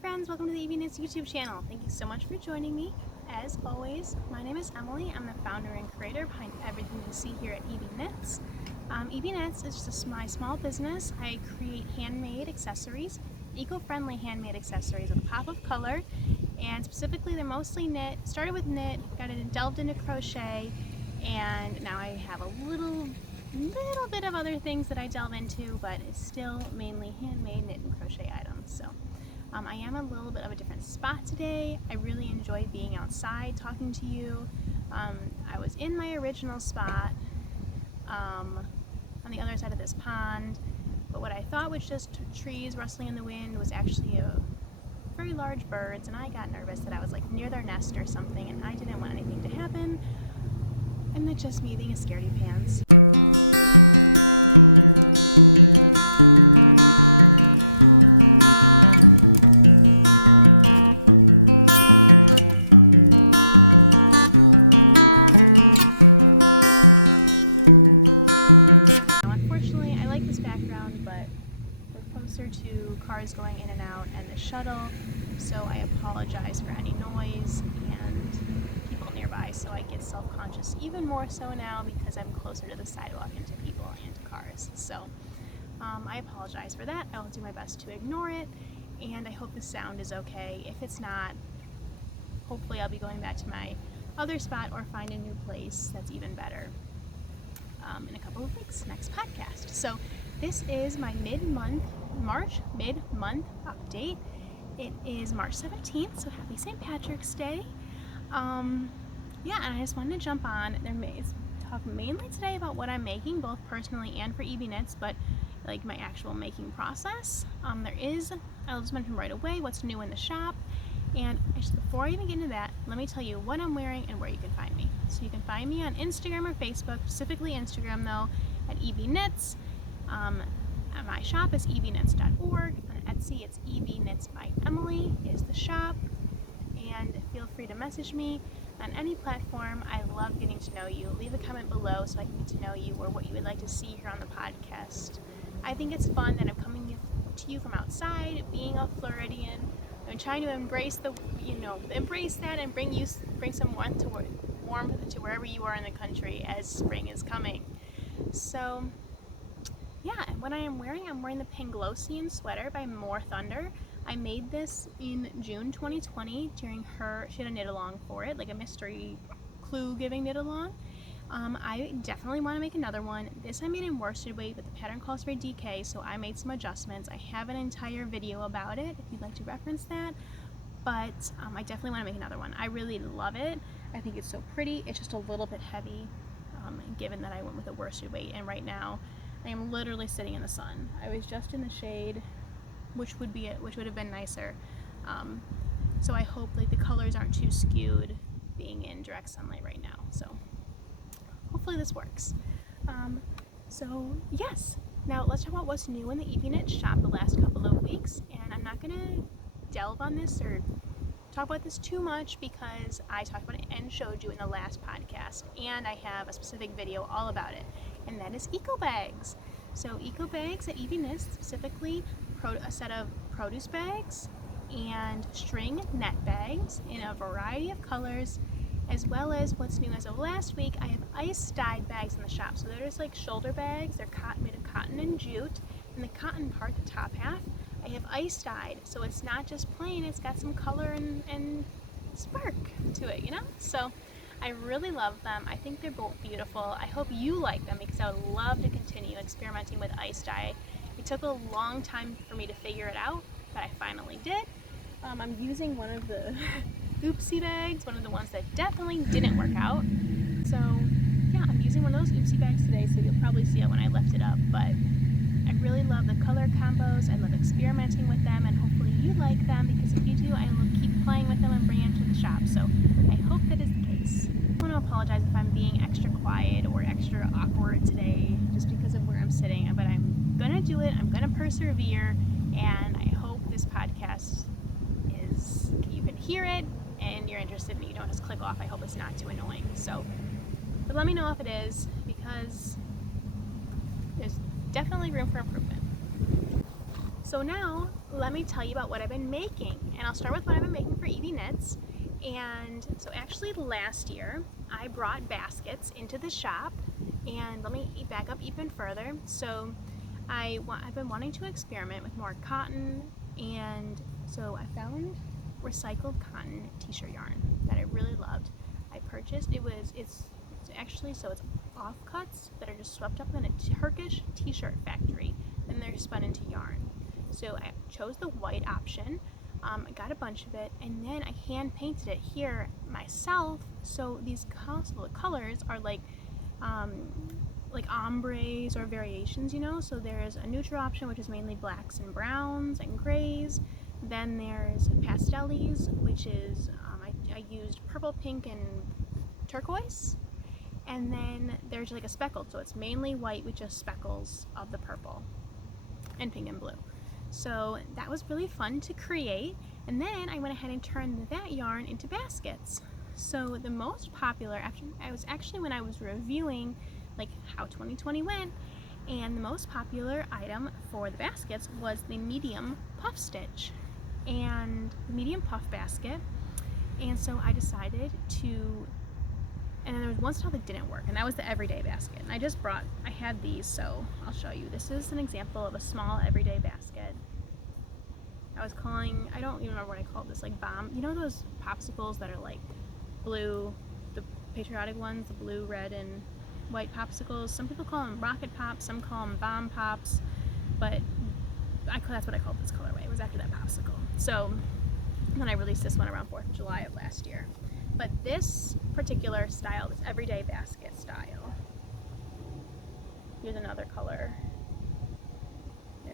friends, welcome to the EB Knits YouTube channel. Thank you so much for joining me. As always, my name is Emily. I'm the founder and creator behind everything you see here at EB Knits. EB Knits is just my small business. I create handmade accessories, eco-friendly handmade accessories with a pop of color, and specifically they're mostly knit. Started with knit, delved into crochet, and now I have a little bit of other things that I delve into, but it's still mainly handmade knit and crochet items. So I am a little bit of a different spot today. I really enjoy being outside talking to you. I was in my original spot on the other side of this pond, but what I thought was just trees rustling in the wind was actually very large birds, and I got nervous that I was like near their nest or something, and I didn't want anything to happen. And that's just me being a scaredy pants. Unfortunately, I like this background, but we're closer to cars going in and out and the shuttle, so I apologize for any noise and people nearby, so I get self-conscious even more so now because I'm closer to the sidewalk and to people and to cars. So I apologize for that. I'll do my best to ignore it, and I hope the sound is okay. If it's not, hopefully I'll be going back to my other spot or find a new place that's even better in a couple of weeks, next podcast. So this is my March mid-month update. It is March 17th, so happy St. Patrick's Day. Yeah, and I just wanted to jump on talk mainly today about what I'm making, both personally and for EB Knits, but like my actual making process. I'll just mention right away what's new in the shop. And actually, before I even get into that, let me tell you what I'm wearing and where you can find me. So you can find me on Instagram or Facebook, specifically Instagram though, at EB Knits. My shop is ebknits.org. On Etsy, it's EBKnitsbyEmily is the shop. And feel free to message me on any platform. I love getting to know you. Leave a comment below so I can get to know you or what you would like to see here on the podcast. I think it's fun that I'm coming to you from outside, being a Floridian. I'm trying to embrace that and bring some warmth to wherever you are in the country as spring is coming. So yeah, and what I'm wearing the Penglosian sweater by More Thunder. I made this in June 2020 during she had a knit along for it, like a mystery clue giving knit along. I definitely want to make another one. This I made in worsted weight, but the pattern calls for DK, so I made some adjustments. I have an entire video about it if you'd like to reference that, but I definitely want to make another one. I really love it. I think it's so pretty. It's just a little bit heavy, given that I went with a worsted weight, and right now I am literally sitting in the sun. I was just in the shade, which would have been nicer. So I hope like the colors aren't too skewed being in direct sunlight right now. So hopefully this works. So yes, now let's talk about what's new in the EB Knits shop the last couple of weeks. And I'm not gonna delve on this or talk about this too much because I talked about it and showed you in the last podcast, and I have a specific video all about it, and that is eco bags. So eco bags at EB Knits, specifically a set of produce bags and string net bags in a variety of colors, as well as what's new as of last week, I have ice dyed bags in the shop. So they're just like shoulder bags. They're made of cotton and jute, and the cotton part, the top half, I have ice dyed. So it's not just plain, it's got some color and spark to it, you know? So I really love them. I think they're both beautiful. I hope you like them because I would love to continue experimenting with ice dye. It took a long time for me to figure it out, but I finally did. I'm using one of the oopsie bags, one of the ones that definitely didn't work out. So yeah, I'm using one of those oopsie bags today, so you'll probably see it when I lift it up, but I really love the color combos. I love experimenting with them, and hopefully you like them, because if you do, I will keep playing with them and bring them to the shop. So I hope that is the case. I want to apologize if I'm being extra quiet or extra awkward today just because of where I'm sitting, but I'm gonna do it. I'm gonna persevere, and I hope this podcast you can hear it and you're interested and you don't just click off. I hope it's not too annoying. So, but let me know if it is, because there's definitely room for improvement. So now let me tell you about what I've been making. And I'll start with what I've been making for EB Knits. And so actually last year, I brought baskets into the shop, and let me back up even further. So I've been wanting to experiment with more cotton, and so I found recycled cotton t-shirt yarn that I really loved. I purchased, it's actually, so it's offcuts that are just swept up in a Turkish t-shirt factory, and they're spun into yarn. So I chose the white option. I got a bunch of it, and then I hand painted it here myself. So these colors are like ombres or variations, you know. So there's a neutral option, which is mainly blacks and browns and grays. Then there's pastels, which is I used purple, pink, and turquoise. And then there's like a speckled, so it's mainly white with just speckles of the purple and pink and blue. So that was really fun to create. And then I went ahead and turned that yarn into baskets. So the most popular, when I was reviewing like how 2020 went, and the most popular item for the baskets was the medium puff stitch and the medium puff basket. And so I decided to, and then there was one style that didn't work, and that was the everyday basket. And I had these, so I'll show you. This is an example of a small everyday basket. I don't even remember what I called this, like bomb. You know those popsicles that are like blue, the patriotic ones, the blue, red, and white popsicles? Some people call them rocket pops, some call them bomb pops, but that's what I called this colorway. It was after that popsicle. So then I released this one around 4th of July of last year. But this particular style, this everyday basket style, here's another color,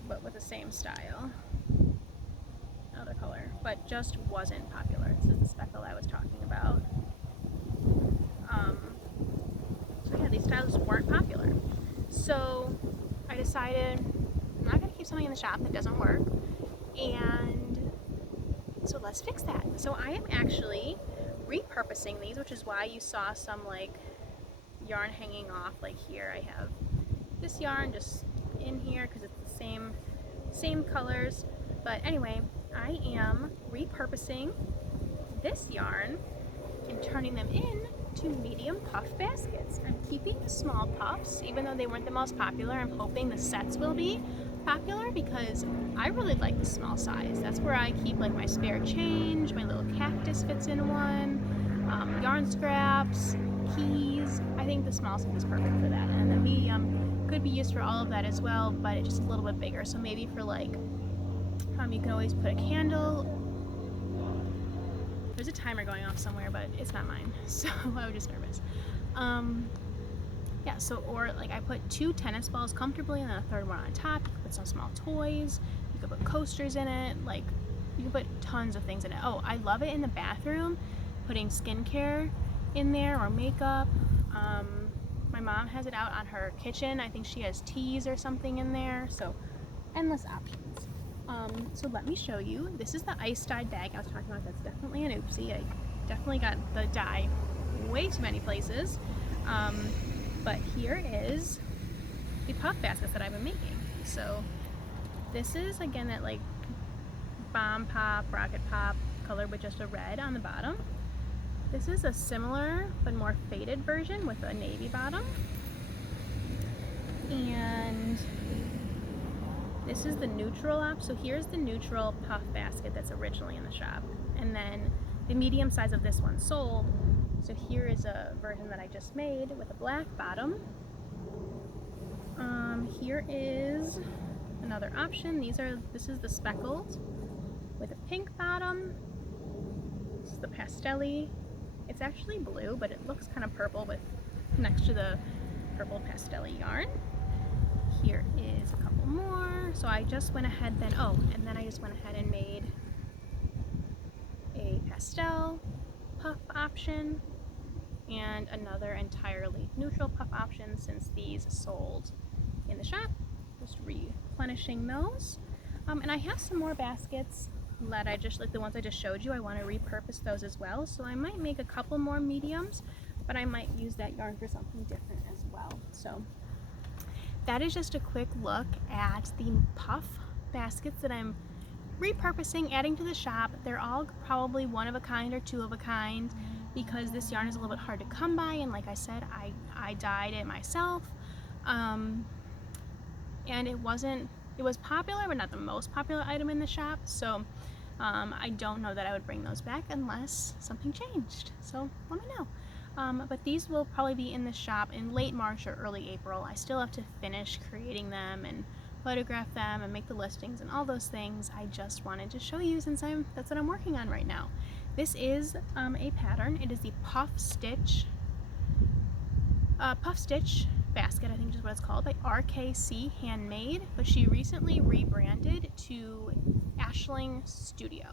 but with the same style, another color, but just wasn't popular. This is the speckle I was talking about. So yeah, these styles weren't popular. So I decided I'm not going to keep something in the shop that doesn't work, and so let's fix that. So I am actually repurposing these, which is why you saw some like yarn hanging off. Like here I have this yarn just in here because it's the same colors. But anyway, I am repurposing this yarn and turning them into medium puff baskets. I'm keeping the small puffs, even though they weren't the most popular. I'm hoping the sets will be popular because I really like the small size. That's where I keep like my spare change, my little cactus fits in one, yarn scraps, keys. I think the small size is perfect for that. And the medium could be used for all of that as well, but it's just a little bit bigger. So maybe for like, you can always put a candle. There's a timer going off somewhere, but it's not mine, so I was just nervous. Yeah, so, or like I put 2 tennis balls comfortably and then a third one on top. You can put some small toys, you could put coasters in it, like you can put tons of things in it. Oh, I love it in the bathroom, putting skincare in there or makeup. My mom has it out on her kitchen. I think she has teas or something in there, so endless options. So let me show you. This is the ice dyed bag I was talking about. That's definitely an oopsie. I definitely got the dye way too many places. But here is the puff baskets that I've been making. So this is again that like bomb pop, rocket pop color with just a red on the bottom. This is a similar but more faded version with a navy bottom. And this is the neutral op. So here's the neutral puff basket that's originally in the shop. And then the medium size of this one sold. So here is a version that I just made with a black bottom. Here is another option. This is the speckled with a pink bottom. This is the pastel-y. It's actually blue, but it looks kind of purple with next to the purple pastel-y yarn. Here is a couple more. So I just went ahead then, and then I just went ahead and made a pastel puff option and another entirely neutral puff option since these sold in the shop. Just replenishing those. And I have some more baskets that I just, like the ones I just showed you, I want to repurpose those as well. So I might make a couple more mediums, but I might use that yarn for something different as well. So that is just a quick look at the puff baskets that I'm repurposing, adding to the shop. They're all probably one of a kind or two of a kind because this yarn is a little bit hard to come by, and like I said, I dyed it myself. And it was popular, but not the most popular item in the shop, so I don't know that I would bring those back unless something changed, so let me know. But these will probably be in the shop in late March or early April. I still have to finish creating them and photograph them and make the listings and all those things. I just wanted to show you since that's what I'm working on right now. This is a pattern. It is the puff stitch basket, I think is what it's called, by RKC Handmade, but she recently rebranded to Aisling Studio,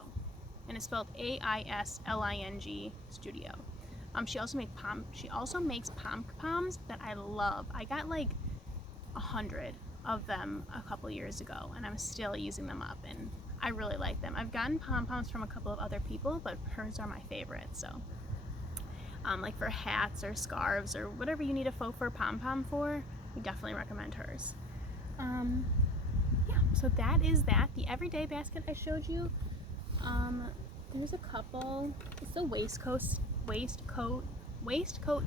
and it's spelled AISLING Studio. She also makes pom-poms that I love. I got like 100 of them a couple years ago, and I'm still using them up, and I really like them. I've gotten pom-poms from a couple of other people, but hers are my favorite. So like for hats or scarves or whatever you need a faux fur pom-pom for, I definitely recommend hers. Yeah, so that is that. The everyday basket I showed you, there's a couple. It's the waistcoat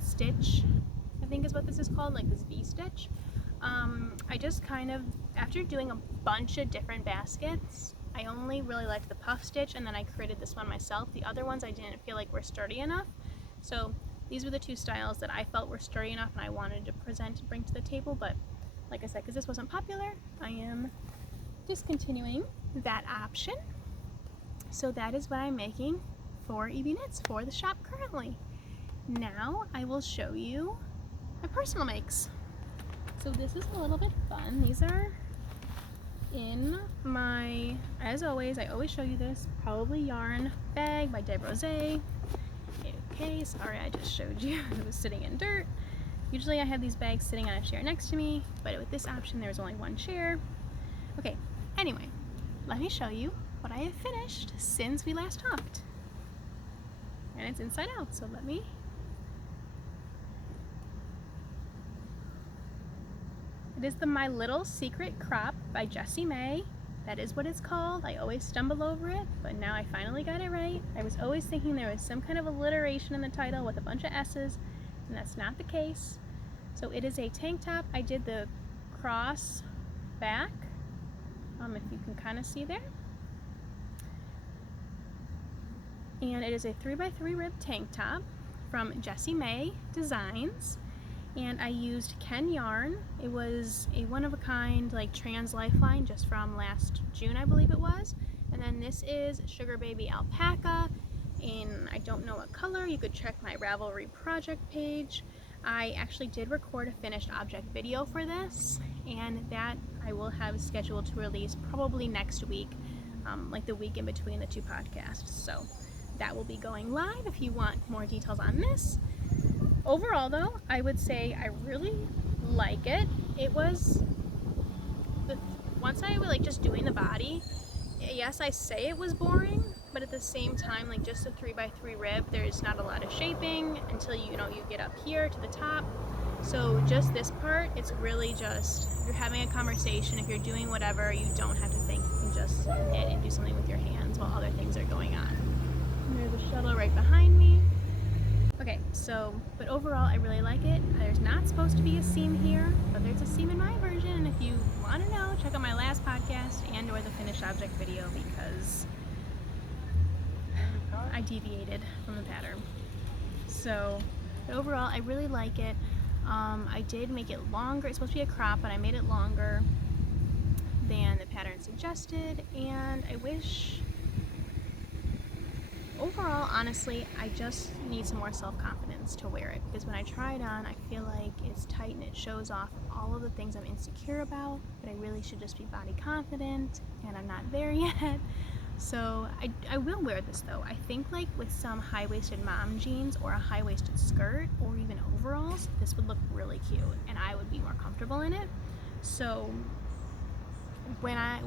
stitch, I think is what this is called, like this V-stitch. I just kind of, after doing a bunch of different baskets, I only really liked the puff stitch, and then I created this one myself. The other ones I didn't feel like were sturdy enough. So these were the two styles that I felt were sturdy enough and I wanted to present and bring to the table, but like I said, because this wasn't popular, I am discontinuing that option. So that is what I'm making for EB Knits for the shop currently. Now I will show you my personal makes. So this is a little bit fun. These are in my, as always, I always show you this, Probably Yarn bag by Deb Rose. Okay, sorry I just showed you. It was sitting in dirt. Usually I have these bags sitting on a chair next to me, but with this option there was only one chair. Okay, anyway, let me show you what I have finished since we last talked. And it's inside out, so let me. It is the My Little Secret Crop by Jessie May. That is what it's called. I always stumble over it, but now I finally got it right. I was always thinking there was some kind of alliteration in the title with a bunch of S's, and that's not the case. So it is a tank top. I did the cross back, if you can kind of see there. And it is a 3x3 rib tank top from Jessie May Designs. And I used Ken yarn. It was a one-of-a-kind like trans lifeline just from last June, I believe it was. And then this is Sugar Baby Alpaca in, I don't know what color. You could check my Ravelry project page. I actually did record a finished object video for this, and that I will have scheduled to release probably next week, like the week in between the two podcasts. So that will be going live if you want more details on this. Overall though, I would say I really like it. It was, once I was like just doing the body, yes, I say it was boring, but at the same time, like just a 3x3 rib, there's not a lot of shaping until you get up here to the top. So just this part, it's really just, you're having a conversation. If you're doing whatever, you don't have to think. You can just knit and do something with your hands while other things are going on. And there's a shuttle right behind me. Okay, so, but overall I really like it. There's not supposed to be a seam here, but there's a seam in my version, and if you want to know, check out my last podcast and or the finished object video because I deviated from the pattern. So, but overall I really like it. I did make it longer. It's supposed to be a crop, but I made it longer than the pattern suggested, and I wish, overall, honestly, I just need some more self-confidence to wear it, because when I try it on, I feel like it's tight and it shows off all of the things I'm insecure about, but I really should just be body confident, and I'm not there yet. So I will wear this though. I think like with some high-waisted mom jeans or a high-waisted skirt or even overalls, this would look really cute and I would be more comfortable in it. So when I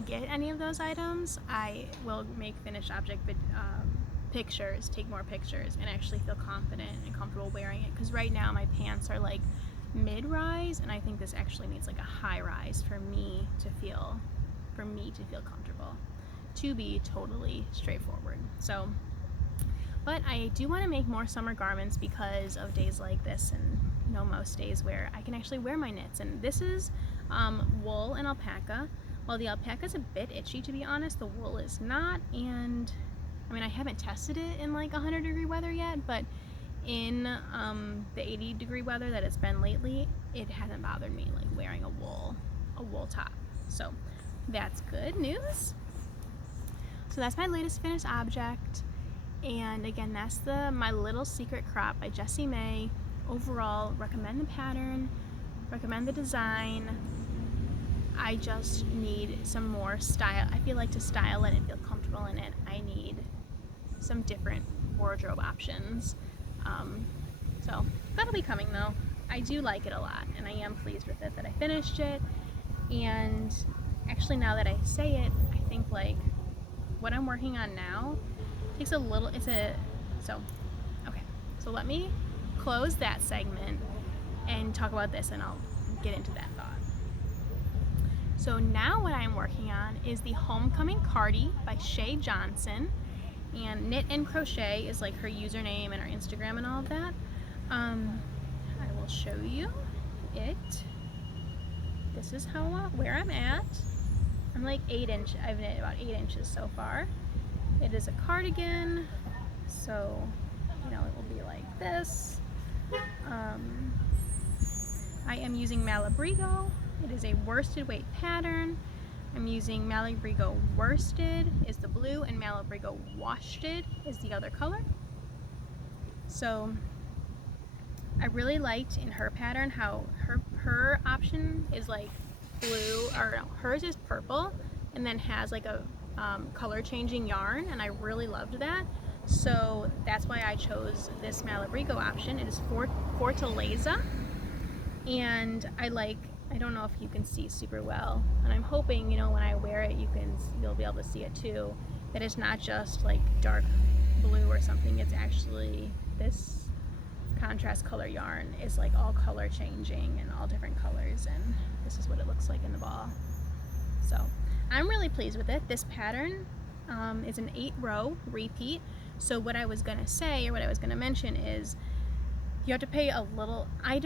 get any of those items, I will make finished object pictures, take more pictures, and actually feel confident and comfortable wearing it, because right now my pants are like mid-rise and I think this actually needs like a high rise for me to feel comfortable. to be totally straightforward. So, but I do want to make more summer garments because of days like this, and you know, most days where I can actually wear my knits. And this is wool and alpaca. While the alpaca is a bit itchy, to be honest, the wool is not. And I mean, I haven't tested it in like 100-degree weather yet, but in the 80-degree weather that it's been lately, it hasn't bothered me like wearing a wool top. So that's good news. So that's my latest finished object. And again, that's My Little Secret Crop by Jessie May. Overall, recommend the pattern, recommend the design. I just need some more style. I feel like to style it and feel comfortable in it, I need some different wardrobe options. So that'll be coming though. I do like it a lot, and I am pleased with it that I finished it. And actually, now that I say it, I think like what I'm working on now takes a little, okay. So let me close that segment and talk about this, and I'll get into that thought. So now what I'm working on is the Homecoming Cardi by Shay Johnson, and Knit and Crochet is like her username and her Instagram and all of that. I will show you it. This is where I'm at. I'm like 8 inch. I've knit about 8 inches so far. It is a cardigan, so you know it will be like this. I am using Malabrigo. It is a worsted weight pattern. I'm using Malabrigo worsted is the blue, and Malabrigo washted is the other color. So I really liked in her pattern how her option is like blue, or no, hers is purple and then has like a color changing yarn, and I really loved that. So that's why I chose this Malabrigo option. It is Fortaleza, and I don't know if you can see super well, and I'm hoping, you know, when I wear it you'll be able to see it too, that it's not just like dark blue or something. It's actually, this contrast color yarn is like all color changing and all different colors, and this is what it looks like in the ball. So I'm really pleased with it. This pattern is an 8-row repeat. So what I was gonna say, or what I was gonna mention, is you have to pay a little, I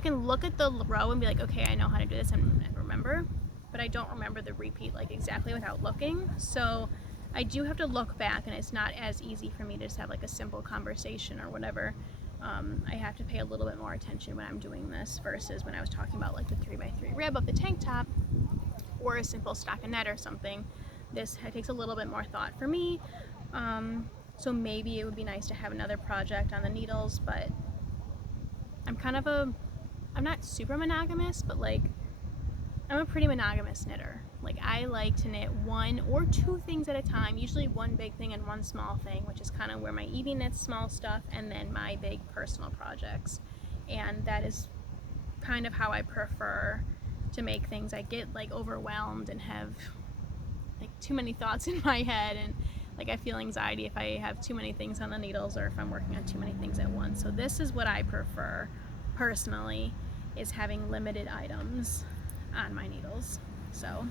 can look at the row and be like, okay, I know how to do this and remember, but I don't remember the repeat like exactly without looking. So I do have to look back, and it's not as easy for me to just have like a simple conversation or whatever. I have to pay a little bit more attention when I'm doing this versus when I was talking about like the 3x3 rib of the tank top or a simple stockinette or something. This takes a little bit more thought for me. So maybe it would be nice to have another project on the needles, but I'm not super monogamous, but like I'm a pretty monogamous knitter. Like I like to knit 1 or 2 things at a time, usually one big thing and one small thing, which is kind of where my EB knits small stuff and then my big personal projects. And that is kind of how I prefer to make things. I get like overwhelmed and have like too many thoughts in my head, and like I feel anxiety if I have too many things on the needles or if I'm working on too many things at once. So this is what I prefer personally, is having limited items on my needles. So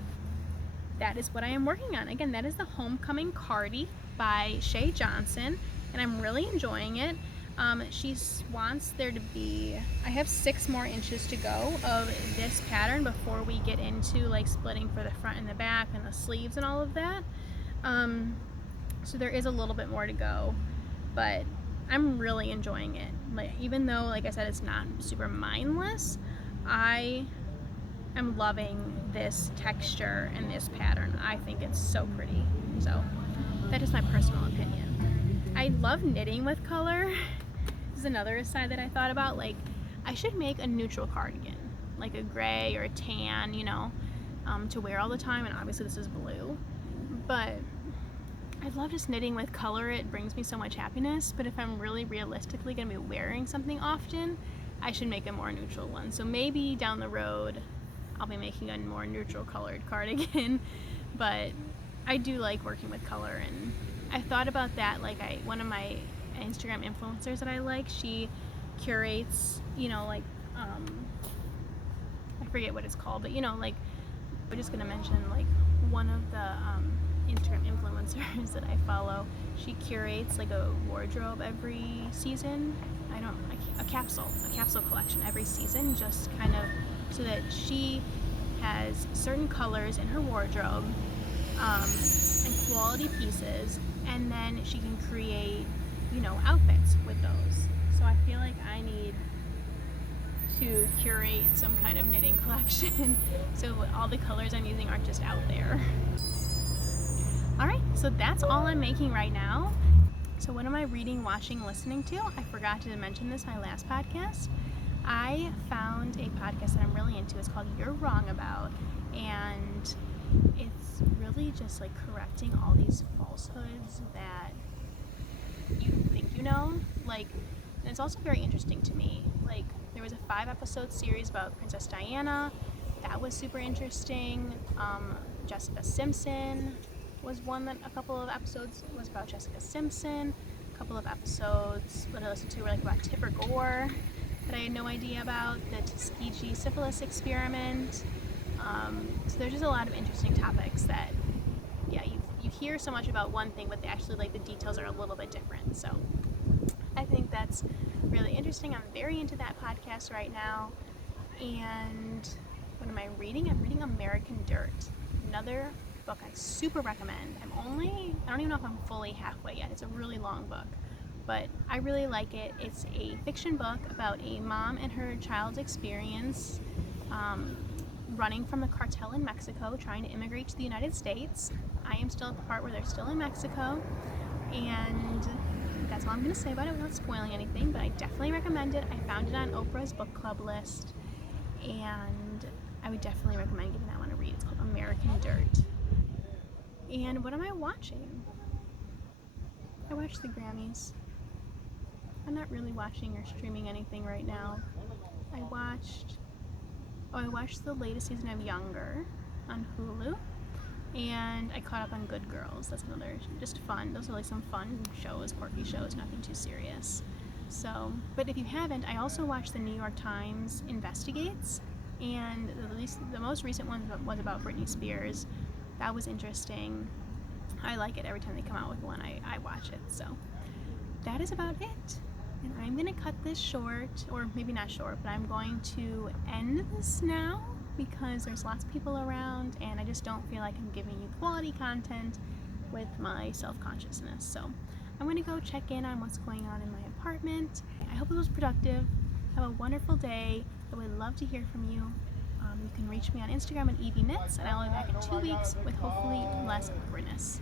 that is what I am working on. Again, that is the Homecoming Cardi by Shay Johnson, and I'm really enjoying it. She wants there to be, I have 6 more inches to go of this pattern before we get into like splitting for the front and the back and the sleeves and all of that. So there is a little bit more to go, but I'm really enjoying it. Like, even though, like I said, it's not super mindless, I am loving this texture and this pattern. I think it's so pretty. So that is my personal opinion. I love knitting with color. This is another aside that I thought about. Like, I should make a neutral cardigan, like a gray or a tan, you know, to wear all the time. And obviously this is blue, but I love just knitting with color. It brings me so much happiness. But if I'm really realistically gonna be wearing something often, I should make a more neutral one. So maybe down the road I'll be making a more neutral colored cardigan. But I do like working with color, and I thought about that. Like, one of my Instagram influencers that I like, she curates, you know, like I forget what it's called, but you know, like, we're just gonna mention like one of the Instagram influencers that I follow, she curates like a wardrobe every season. A capsule collection every season, just kind of so that she has certain colors in her wardrobe, and quality pieces, and then she can create, outfits with those. So I feel like I need to curate some kind of knitting collection so all the colors I'm using aren't just out there. Alright, so that's all I'm making right now. So what am I reading, watching, listening to? I forgot to mention this in my last podcast. I found a podcast that I'm really into. It's called You're Wrong About, and it's really just like correcting all these falsehoods that you think you know. Like, and it's also very interesting to me. Like, there was a 5-episode series about Princess Diana. That was super interesting. Jessica Simpson was one that a couple of episodes was about Jessica Simpson. A couple of episodes that I listened to were like about Tipper Gore that I had no idea about. The Tuskegee syphilis experiment. So there's just a lot of interesting topics that, yeah, you hear so much about one thing, but they actually, like, the details are a little bit different. So I think that's really interesting. I'm very into that podcast right now. And what am I reading? I'm reading American Dirt, another book I super recommend. I don't even know if I'm fully halfway yet. It's a really long book, but I really like it. It's a fiction book about a mom and her child's experience running from the cartel in Mexico, trying to immigrate to the United States. I am still at the part where they're still in Mexico, and that's all I'm going to say about it without spoiling anything, but I definitely recommend it. I found it on Oprah's book club list, and I would definitely recommend giving that one a read. It's called American Dirt. And what am I watching? I watched the Grammys. I'm not really watching or streaming anything right now. I watched the latest season of Younger on Hulu, and I caught up on Good Girls. That's another, just fun. Those are like some fun shows, quirky shows, nothing too serious. So, but if you haven't, I also watched the New York Times Investigates, and the most recent one was about Britney Spears. That was interesting. I like it every time they come out with one. I watch it. So that is about it. And I'm going to cut this short, or maybe not short, but I'm going to end this now because there's lots of people around and I just don't feel like I'm giving you quality content with my self-consciousness. So I'm going to go check in on what's going on in my apartment. I hope it was productive. Have a wonderful day. I would love to hear from you. You can reach me on Instagram at EBKnits, and I'll be back in 2 weeks with hopefully less awkwardness.